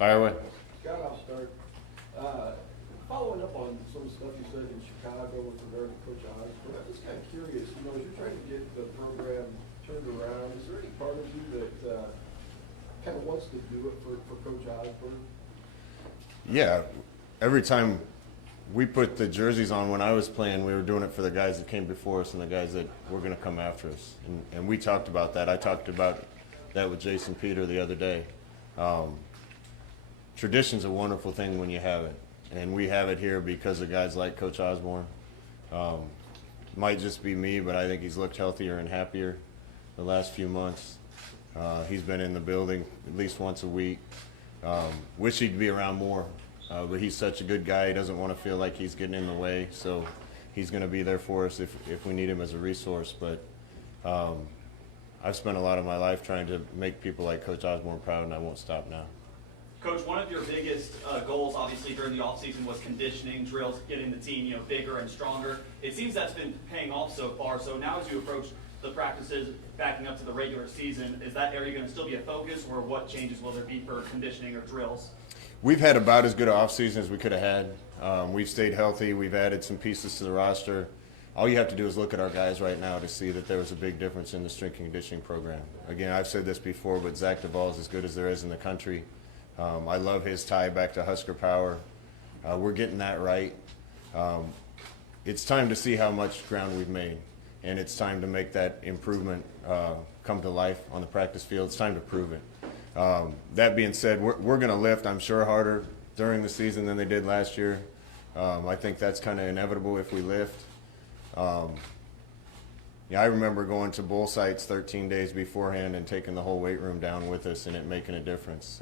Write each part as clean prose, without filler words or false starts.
Fire away. Scott, I'll start. Following up on some stuff you said in Chicago with regard to Coach Osborne, I'm just kind of curious, as you're trying to get the program turned around, is there any part of you that kind of wants to do it for Coach Osborne? Yeah, every time we put the jerseys on when I was playing, we were doing it for the guys that came before us and the guys that were going to come after us. And we talked about that. I talked about that with Jason Peter the other day. Tradition's a wonderful thing when you have it. And we have it here because of guys like Coach Osborne. Might just be me, but I think he's looked healthier and happier the last few months. He's been in the building at least once a week. Wish he'd be around more, but he's such a good guy. He doesn't want to feel like he's getting in the way, so he's going to be there for us if we need him as a resource. But I've spent a lot of my life trying to make people like Coach Osborne proud, and I won't stop now. Coach, one of your biggest goals, obviously, during the offseason was conditioning, drills, getting the team, bigger and stronger. It seems that's been paying off so far. So now as you approach the practices backing up to the regular season, is that area going to still be a focus, or what changes will there be for conditioning or drills? We've had about as good an offseason as we could have had. We've stayed healthy. We've added some pieces to the roster. All you have to do is look at our guys right now to see that there was a big difference in the strength and conditioning program. Again, I've said this before, but Zach Duvall is as good as there is in the country. I love his tie back to Husker Power. We're getting that right. It's time to see how much ground we've made, and it's time to make that improvement come to life on the practice field. It's time to prove it. That being said, we're going to lift, I'm sure, harder during the season than they did last year. I think that's kind of inevitable if we lift. I remember going to bowl sites 13 days beforehand and taking the whole weight room down with us and it making a difference.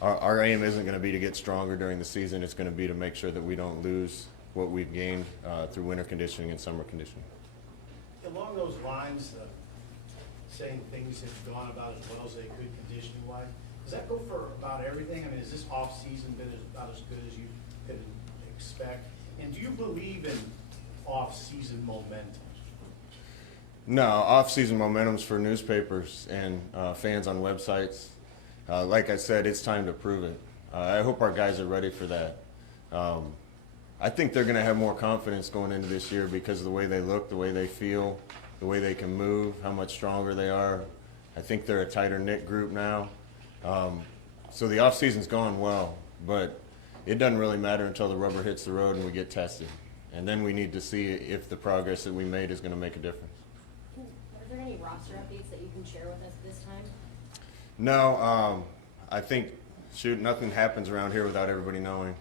Our aim isn't going to be to get stronger during the season. It's going to be to make sure that we don't lose what we've gained through winter conditioning and summer conditioning. Along those lines, saying things have gone about as well as they could conditioning-wise, does that go for about everything? I mean, has this off-season been about as good as you could expect? And do you believe in off-season momentum? No, off-season momentum's for newspapers and fans on websites. Like I said, it's time to prove it. I hope our guys are ready for that. I think they're going to have more confidence going into this year because of the way they look, the way they feel, the way they can move, how much stronger they are. I think they're a tighter-knit group now. So the off-season's gone well, but it doesn't really matter until the rubber hits the road and we get tested. And then we need to see if the progress that we made is going to make a difference. Are there any roster updates that you can share with us this time? No, I think, nothing happens around here without everybody knowing.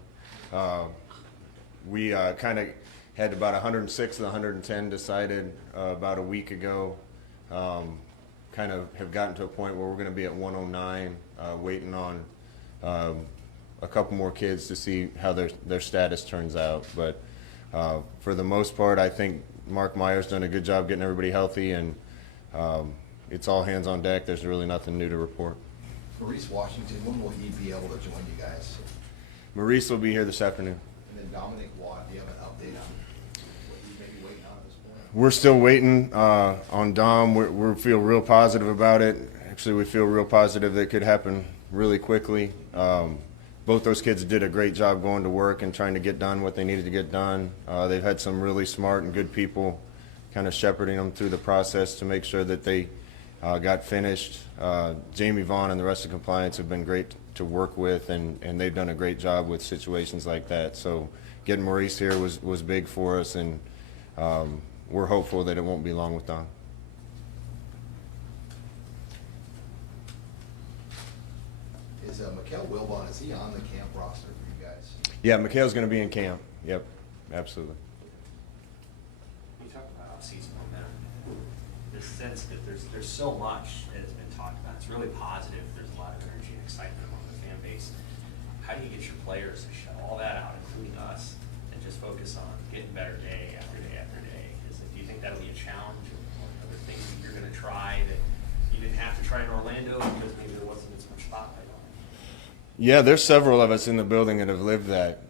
We kind of had about 106 of the 110 decided about a week ago. Kind of have gotten to a point where we're going to be at 109, waiting on a couple more kids to see how their status turns out. But for the most part, I think Mark Meyer's done a good job getting everybody healthy, and it's all hands on deck. There's really nothing new to report. Maurice Washington, when will he be able to join you guys? Maurice will be here this afternoon. And then Dominic Watt, do you have an update on what you may be waiting on at this point? We're still waiting on Dom. We feel real positive about it. Actually, we feel real positive that it could happen really quickly. Both those kids did a great job going to work and trying to get done what they needed to get done. They've had some really smart and good people kind of shepherding them through the process to make sure that they got finished. Jamie Vaughn and the rest of compliance have been great to work with, and they've done a great job with situations like that. So getting Maurice here was big for us, and we're hopeful that it won't be long with Don. Is Mikael Wilbon, is he on the camp roster for you guys? Yeah, Mikhail's going to be in camp. Yep, absolutely. You talk about off-season momentum, this sense that there's so much that has been talked about. It's really positive. There's a lot of energy and excitement among the fan base. How do you get your players to shut all that out, including us, and just focus on getting better day after day after day? Do you think that'll be a challenge, or are there things that you're going to try that you didn't have to try in Orlando because maybe there wasn't as much spotlight on it? Yeah, there's several of us in the building that have lived that.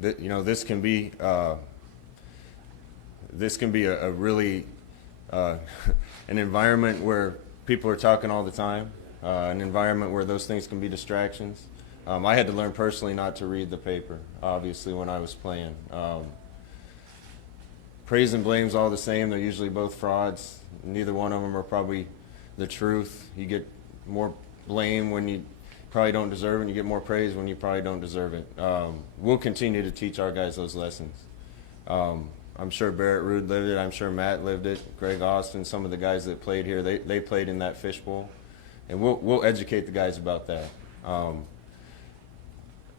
This can be a really an environment where people are talking all the time. an environment where those things can be distractions. I had to learn personally not to read the paper, obviously, when I was playing. Praise and blame's all the same. They're usually both frauds. Neither one of them are probably the truth. You get more blame when you probably don't deserve it, and you get more praise when you probably don't deserve it. We'll continue to teach our guys those lessons. I'm sure Barrett Rude lived it. I'm sure Matt lived it. Greg Austin, some of the guys that played here, they played in that fishbowl. And we'll educate the guys about that.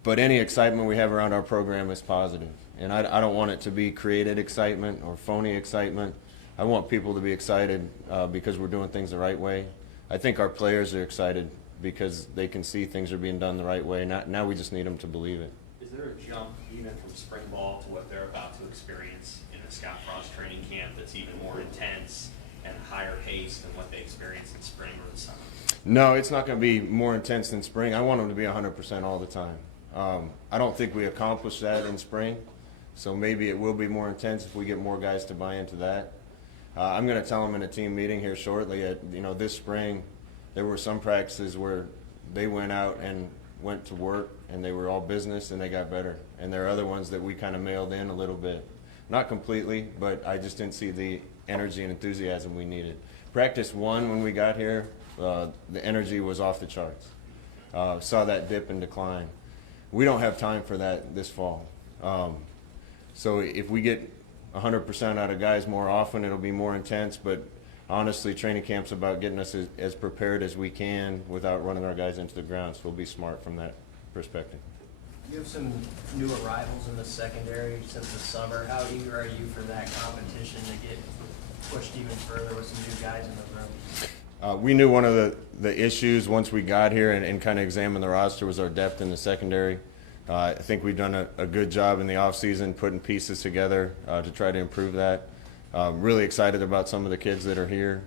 But any excitement we have around our program is positive. And I don't want it to be created excitement or phony excitement. I want people to be excited because we're doing things the right way. I think our players are excited because they can see things are being done the right way. Now we just need them to believe it. Is there a jump even from spring ball to what they're about to experience in a Scott Frost training camp that's even more intense and higher paced than what they experience in spring or the summer? No, it's not going to be more intense than spring. I want them to be 100% all the time. I don't think we accomplished that in spring, so maybe it will be more intense if we get more guys to buy into that. I'm going to tell them in a team meeting here shortly. This spring, there were some practices where they went out and went to work, and they were all business, and they got better. And there are other ones that we kind of mailed in a little bit. Not completely, but I just didn't see the energy and enthusiasm we needed. Practice 1, when we got here, the energy was off the charts. Saw that dip and decline. We don't have time for that this fall. So if we get 100% out of guys more often, it'll be more intense. But honestly, training camp's about getting us as prepared as we can without running our guys into the ground. So we'll be smart from that perspective. You have some new arrivals in the secondary since the summer. How eager are you for that competition to get pushed even further with some new guys in the room? We knew one of the issues once we got here and kind of examined the roster was our depth in the secondary. I think we've done a good job in the offseason putting pieces together to try to improve that. Really excited about some of the kids that are here.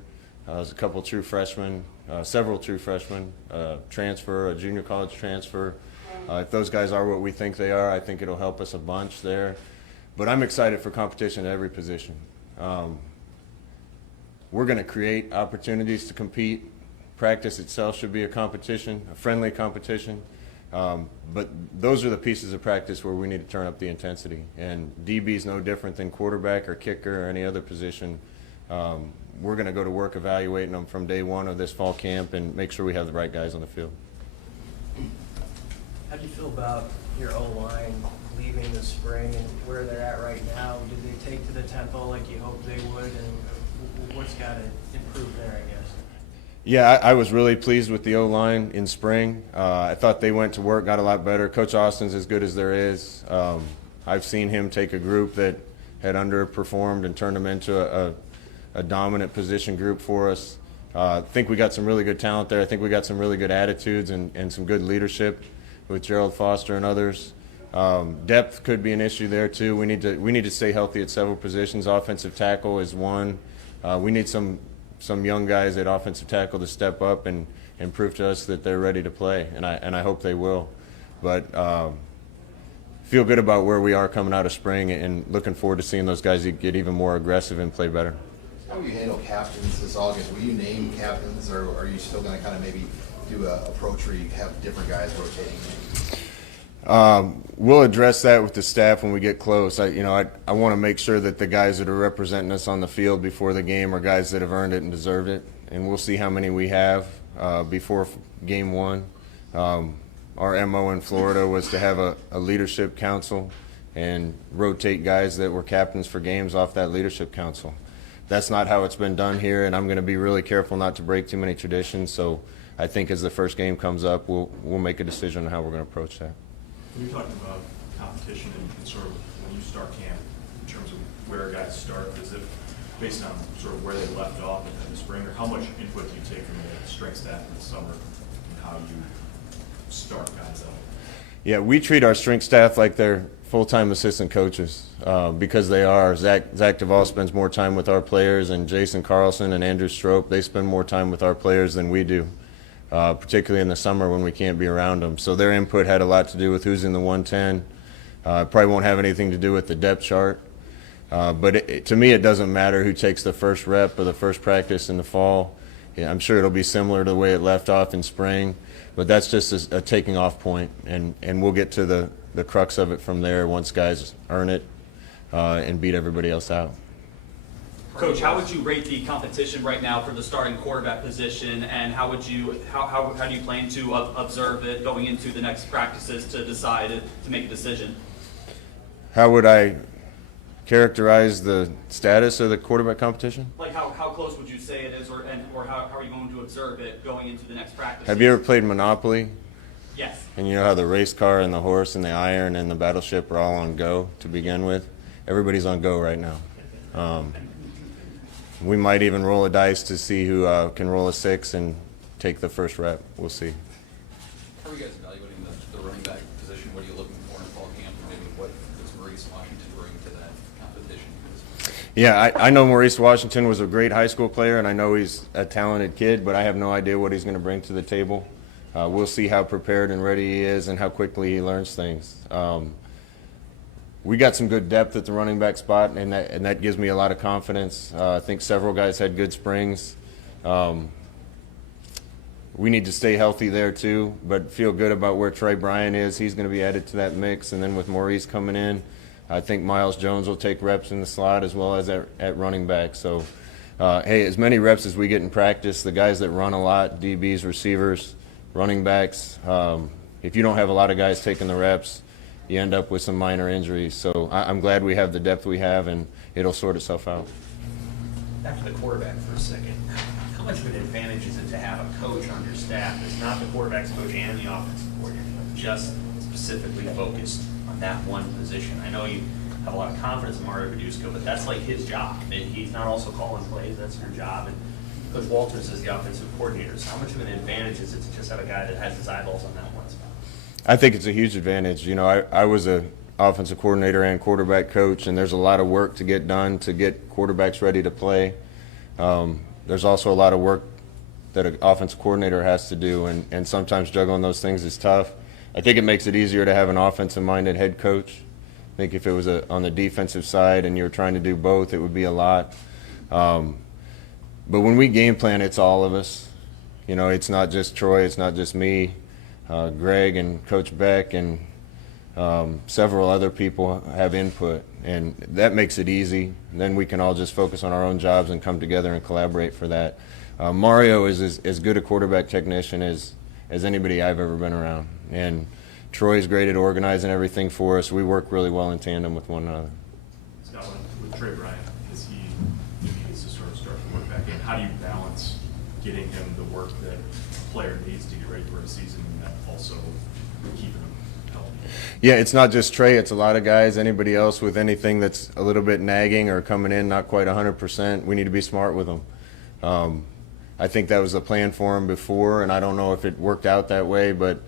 There's a couple true freshmen, several true freshmen, transfer, a junior college transfer. If those guys are what we think they are, I think it'll help us a bunch there. But I'm excited for competition at every position. We're going to create opportunities to compete. Practice itself should be a competition, a friendly competition. But those are the pieces of practice where we need to turn up the intensity. And DB is no different than quarterback or kicker or any other position. We're going to go to work evaluating them from day one of this fall camp and make sure we have the right guys on the field. How do you feel about your O-line leaving the spring and where they're at right now? Did they take to the tempo like you hoped they would? And what's got to improve there, I guess? Yeah, I was really pleased with the O-line in spring. I thought they went to work, got a lot better. Coach Austin's as good as there is. I've seen him take a group that had underperformed and turn them into a dominant position group for us. I think we got some really good talent there. I think we got some really good attitudes and some good leadership with Gerald Foster and others. Depth could be an issue there too. We need to stay healthy at several positions. Offensive tackle is one. We need some young guys at offensive tackle to step up and prove to us that they're ready to play, and I hope they will. But feel good about where we are coming out of spring and looking forward to seeing those guys get even more aggressive and play better. How will you handle captains this August? Will you name captains, or are you still going to kind of maybe do an approach where you have different guys rotating? We'll address that with the staff when we get close. I want to make sure that the guys that are representing us on the field before the game are guys that have earned it and deserved it, and we'll see how many we have before game one. Our MO in Florida was to have a leadership council and rotate guys that were captains for games off that leadership council. That's not how it's been done here, and I'm going to be really careful not to break too many traditions. So I think as the first game comes up, we'll make a decision on how we're going to approach that. When you're talking about competition and sort of when you start camp, in terms of where guys start, is it based on sort of where they left off in the spring, or how much input do you take from the strength staff in the summer and how you start guys out? Yeah, we treat our strength staff like they're full-time assistant coaches because they are. Zach Duvall spends more time with our players, and Jason Carlson and Andrew Strope, they spend more time with our players than we do. Particularly in the summer when we can't be around them. So their input had a lot to do with who's in the 110. Probably won't have anything to do with the depth chart. But to me, it doesn't matter who takes the first rep or the first practice in the fall. I'm sure it'll be similar to the way it left off in spring, but that's just a taking off point, and we'll get to the crux of it from there once guys earn it and beat everybody else out. Coach, how would you rate the competition right now for the starting quarterback position, and how do you plan to observe it going into the next practices to decide to make a decision? How would I characterize the status of the quarterback competition? Like how close would you say it is, or how are you going to observe it going into the next practice? Have you ever played Monopoly? Yes. And you know how the race car and the horse and the iron and the battleship are all on go to begin with? Everybody's on go right now. We might even roll a dice to see who can roll a 6 and take the first rep. We'll see. How are you guys evaluating the running back position? What are you looking for in fall camp? And maybe what does Maurice Washington bring to that competition? Yeah, I know Maurice Washington was a great high school player, and I know he's a talented kid, but I have no idea what he's going to bring to the table. We'll see how prepared and ready he is and how quickly he learns things. We got some good depth at the running back spot, and that gives me a lot of confidence. I think several guys had good springs. We need to stay healthy there too, but feel good about where Trey Bryan is. He's going to be added to that mix, and then with Maurice coming in, I think Miles Jones will take reps in the slot as well as at running back. So, hey, as many reps as we get in practice, the guys that run a lot, DBs, receivers, running backs, if you don't have a lot of guys taking the reps, you end up with some minor injuries. So I'm glad we have the depth we have, and it'll sort itself out. Back to the quarterback for a second. How much of an advantage is it to have a coach on your staff that's not the quarterback's coach and the offensive coordinator, just specifically focused on that one position? I know you have a lot of confidence in Mario Badusco, but that's like his job. He's not also calling plays, that's your job. And Coach Walters is the offensive coordinator. So how much of an advantage is it to just have a guy that has his eyeballs on that one spot? I think it's a huge advantage. You know, I was a offensive coordinator and quarterback coach, and there's a lot of work to get done to get quarterbacks ready to play. There's also a lot of work that an offensive coordinator has to do, and sometimes juggling those things is tough. I think it makes it easier to have an offensive-minded head coach. I think if it was on the defensive side and you were trying to do both, it would be a lot. But when we game plan, it's all of us. You know, it's not just Troy, it's not just me. Greg and Coach Beck and several other people have input, and that makes it easy. Then we can all just focus on our own jobs and come together and collaborate for that. Mario is as good a quarterback technician as anybody I've ever been around, and Troy's great at organizing everything for us. We work really well in tandem with one another. Scott, with Trey Bryan, as he needs to sort of start to work back in, how do you balance getting him the work that a player needs to get ready for a season, and then also keeping him healthy? Yeah, it's not just Trey. It's a lot of guys. Anybody else with anything that's a little bit nagging or coming in not quite 100%, we need to be smart with them. I think that was the plan for him before, and I don't know if it worked out that way, but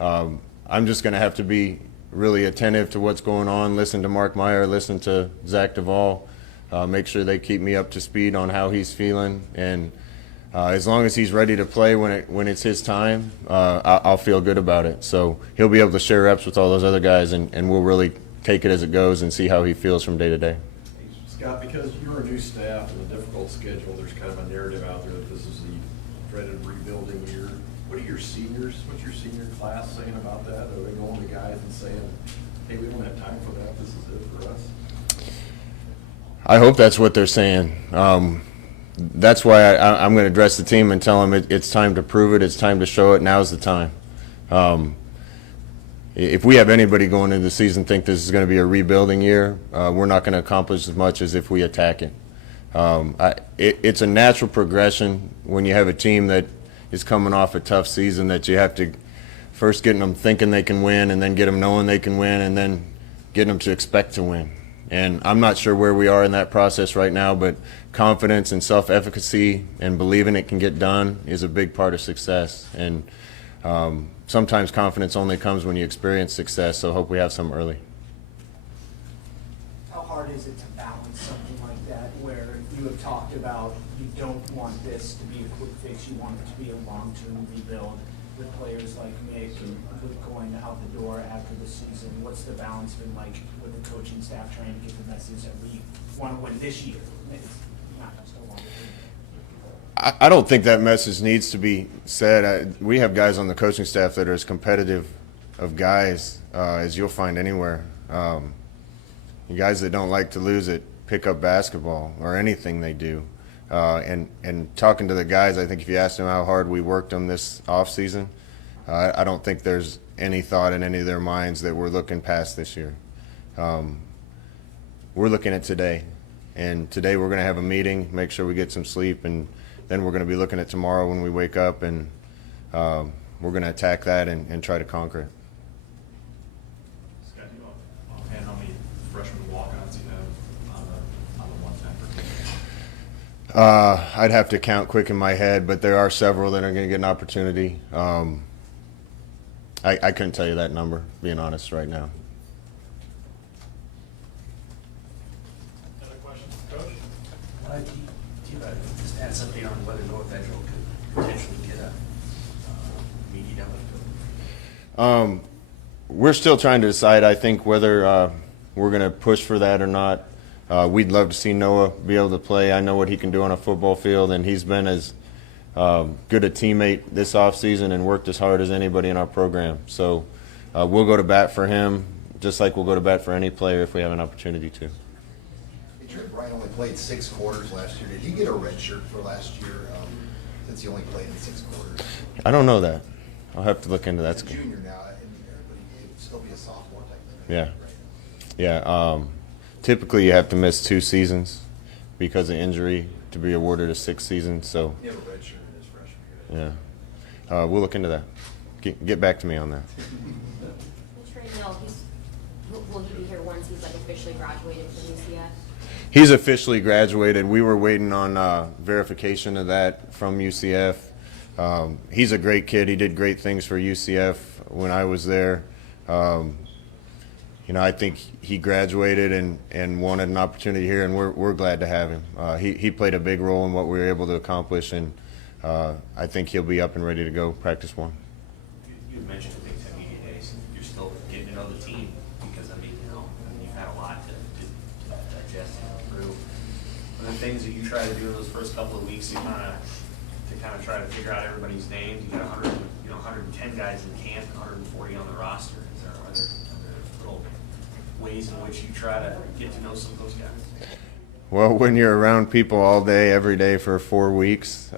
I'm just going to have to be really attentive to what's going on, listen to Mark Meyer, listen to Zach Duvall, make sure they keep me up to speed on how he's feeling, and as long as he's ready to play when it's his time, I'll feel good about it. So he'll be able to share reps with all those other guys, and we'll really take it as it goes and see how he feels from day to day. Scott, because you're a new staff and a difficult schedule, there's kind of a narrative out there that this is the dreaded rebuilding year. What are your seniors, what's your senior class saying about that? Are they going to guys and saying, hey, we don't have time for that, this is it for us? I hope that's what they're saying. That's why I'm going to address the team and tell them it's time to prove it, it's time to show it, now's the time. If we have anybody going into the season think this is going to be a rebuilding year, we're not going to accomplish as much as if we attack it. It's a natural progression when you have a team that is coming off a tough season that you have to first get them thinking they can win, and then get them knowing they can win, and then get them to expect to win. And I'm not sure where we are in that process right now, but confidence and self-efficacy and believing it can get done is a big part of success. And sometimes confidence only comes when you experience success, so I hope we have some early. How hard is it to balance something like that, where you have talked about you don't want this to be a quick fix, you want it to be a long-term rebuild with players like Mick and with going out the door after the season? What's the balance been like with the coaching staff trying to get the message that we want to win this year? It's not just a long term. I don't think that message needs to be said. We have guys on the coaching staff that are as competitive of guys as you'll find anywhere. Guys that don't like to lose at pickup basketball or anything they do. And talking to the guys, I think if you ask them how hard we worked them this off season, I don't think there's any thought in any of their minds that we're looking past this year. We're looking at today, and today we're going to have a meeting, make sure we get some sleep, and then we're going to be looking at tomorrow when we wake up, and we're going to attack that and try to conquer it. Scott, do you know offhand how many freshman walk-ons you have on the 110 per team? I'd have to count quick in my head, but there are several that are going to get an opportunity. I couldn't tell you that number, being honest, right now. Other questions, Coach? Do you just add something on whether North Edgeville could potentially get a meaty down? We're still trying to decide, I think, whether we're going to push for that or not. We'd love to see Noah be able to play. I know what he can do on a football field, and he's been as good a teammate this offseason and worked as hard as anybody in our program. So we'll go to bat for him, just like we'll go to bat for any player if we have an opportunity to. Hey, Trent Bryant only played 6 quarters last year. Did he get a red shirt for last year since he only played in 6 quarters? I don't know that. I'll have to look into that. He's a junior now, but he'd still be a sophomore type thing. Yeah. Right? Yeah. Typically, you have to miss 2 seasons because of injury to be awarded a 6th season. So, He had a red shirt in his freshman year. yeah, we'll look into that. Get back to me on that. Trey Mill, will he be here once he's like officially graduated from UCF? He's officially graduated. We were waiting on verification of that from UCF. He's a great kid. He did great things for UCF when I was there. I think he graduated and wanted an opportunity here, and we're glad to have him. He played a big role in what we were able to accomplish, and I think he'll be up and ready to go practice 1. You mentioned the Big Ten Media Days. You're still getting to know the team because, you've had a lot to digest and through. One of the things that you try to do in those first couple of weeks to kind of try to figure out everybody's names. You got 110 guys in camp and 140 on the roster. Are there little ways in which you try to get to know some of those guys? Well, when you're around people all day, every day for 4 weeks,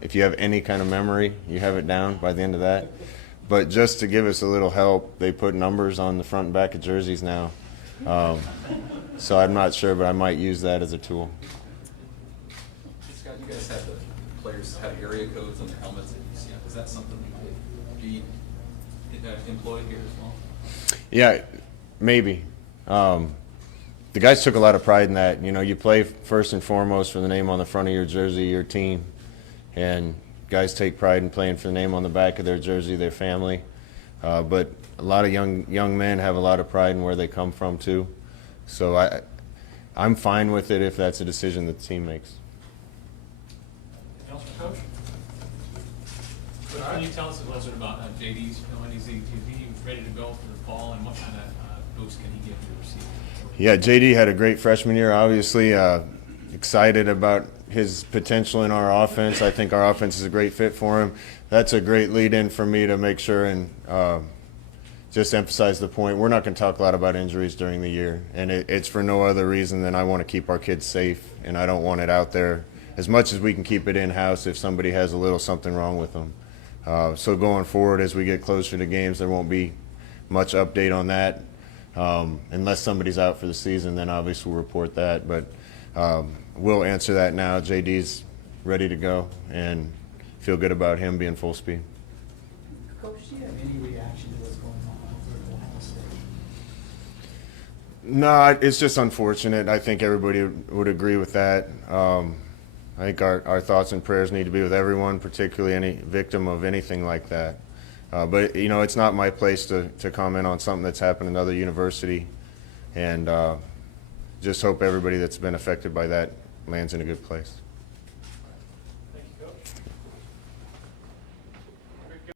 if you have any kind of memory, you have it down by the end of that. But just to give us a little help, they put numbers on the front and back of jerseys now. So I'm not sure, but I might use that as a tool. Scott, you guys have the players have area codes on their helmets at UCF. Is that something that might be employed here as well? Yeah, maybe. The guys took a lot of pride in that. You play first and foremost for the name on the front of your jersey, your team, and guys take pride in playing for the name on the back of their jersey, their family. But a lot of young men have a lot of pride in where they come from too. So I'm fine with it if that's a decision that the team makes. Anything else for Coach? Coach, can you tell us a little bit about JD's, is he ready to go for the fall, and what kind of boost can he give to the receiver? Yeah, JD had a great freshman year, obviously. Excited about his potential in our offense. I think our offense is a great fit for him. That's a great lead-in for me to make sure and just emphasize the point. We're not going to talk a lot about injuries during the year, and it's for no other reason than I want to keep our kids safe, and I don't want it out there as much as we can keep it in-house if somebody has a little something wrong with them. So going forward, as we get closer to games, there won't be much update on that. Unless somebody's out for the season, then obviously we'll report that. But we'll answer that now. JD's ready to go and feel good about him being full speed. Coach, do you have any reaction to what's going on over at Ohio State? No, it's just unfortunate. I think everybody would agree with that. I think our thoughts and prayers need to be with everyone, particularly any victim of anything like that. But, it's not my place to comment on something that's happened in another university. And just hope everybody that's been affected by that lands in a good place.